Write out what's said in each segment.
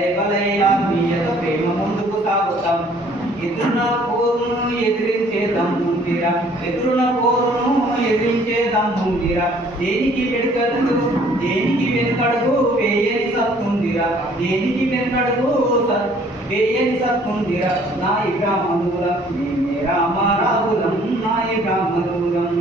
ఆత్మీయత ప్రేమ ముందుకు సాగుతాం. ఎదురున పోరును ఎదిరించే దమ్ముందిరా, ఎదురున పోరును ఎదిరించే దమ్ముందిరా. దేనికి వెనుకడుగు వేయని సత్తుందిరా, దేనికి వెనుకడుగు వేయని సత్తుందిరా. నాయి బ్రాహ్మణులం మేమే రామరాజులం, నాయి బ్రాహ్మణులం.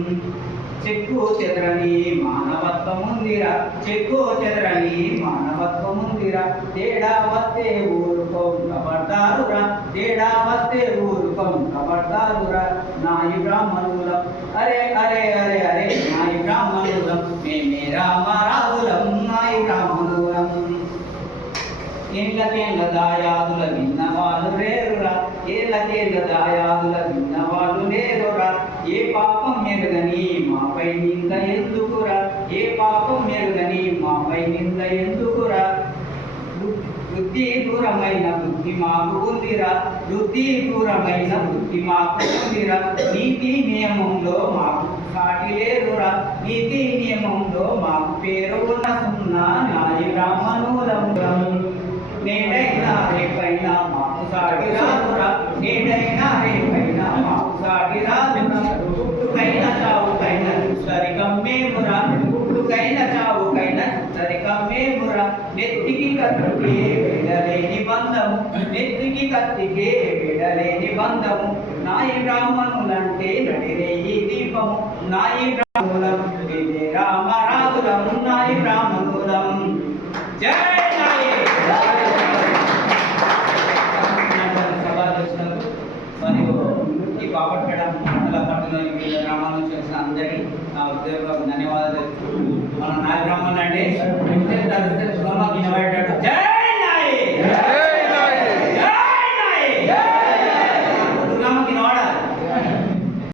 చెక్కు చెదరని మానవత్వముందిరా, చెక్కు చెదరని మానవత్వముందిరా. తేడా వస్తే ఊరుకోం కబడ్డారురా, తేడా వస్తే ఊరుకోం కబడ్డారురా. నాయి బ్రాహ్మణులం, అరే అరే అరే అరే నాయి బ్రాహ్మణులం, మేమే రామరాజులం, నాయి బ్రాహ్మణులం. ఏళ్ళకేళ్ళ దాయాదుల విన్నవాళ్ళు రేరురా, ఏళ్ళకేళ్ళ దాయాదుల విన్నవాళ్ళు లేరురా. ఏ పాపం మెరుగని మాపై నింద ఎందుకురా, ఏ పాపం మెరుగని మాపై నింద ఎందుకురా. బుద్ధి దూరమైన బుద్ధి మాకు ఉందిరా, బుద్ధి దూరమైన బుద్ధి మాకు ఉందిరా. నీతి నియమంలో మాకు సాటి లేరురా, నీతి నియమంలో మాకు పేరు ఉన్న సున్నా నాయి బ్రాహ్మణులం. నేడైనా రేపైనా మాకు సాటి రాదురా, నేడైనా రేపైనా మాకు సాటి రాదురా. పుట్టుకైనా చావుకైనా సరికమ్మేమురా, పుట్టుకైనా చావుకైనా సరికమ్మేమురా. నెత్తికి కత్తికే విడలేని బంధము, నెత్తికి కత్తికే విడలేని బంధము. నాయి బ్రాహ్మణులంటే నడిరేయి దీపము, నాయి బ్రాహ్మణులం ఇదే రామరాజులం, నాయి బ్రాహ్మణులం. జై నాయి. మరియు ఈ బాపట్పేట మండల పట్టణంలోని వివిధ గ్రామాల నుంచి వచ్చిన అందరికీ నా ఉద్యోగ ధన్యవాదాలు. మన నాయ బ్రాహ్మణులు అంటే వినబడ్డాడు. జై నాయి, జై నాయి, జై నాయి. దుర్గమ్మకి నవాడ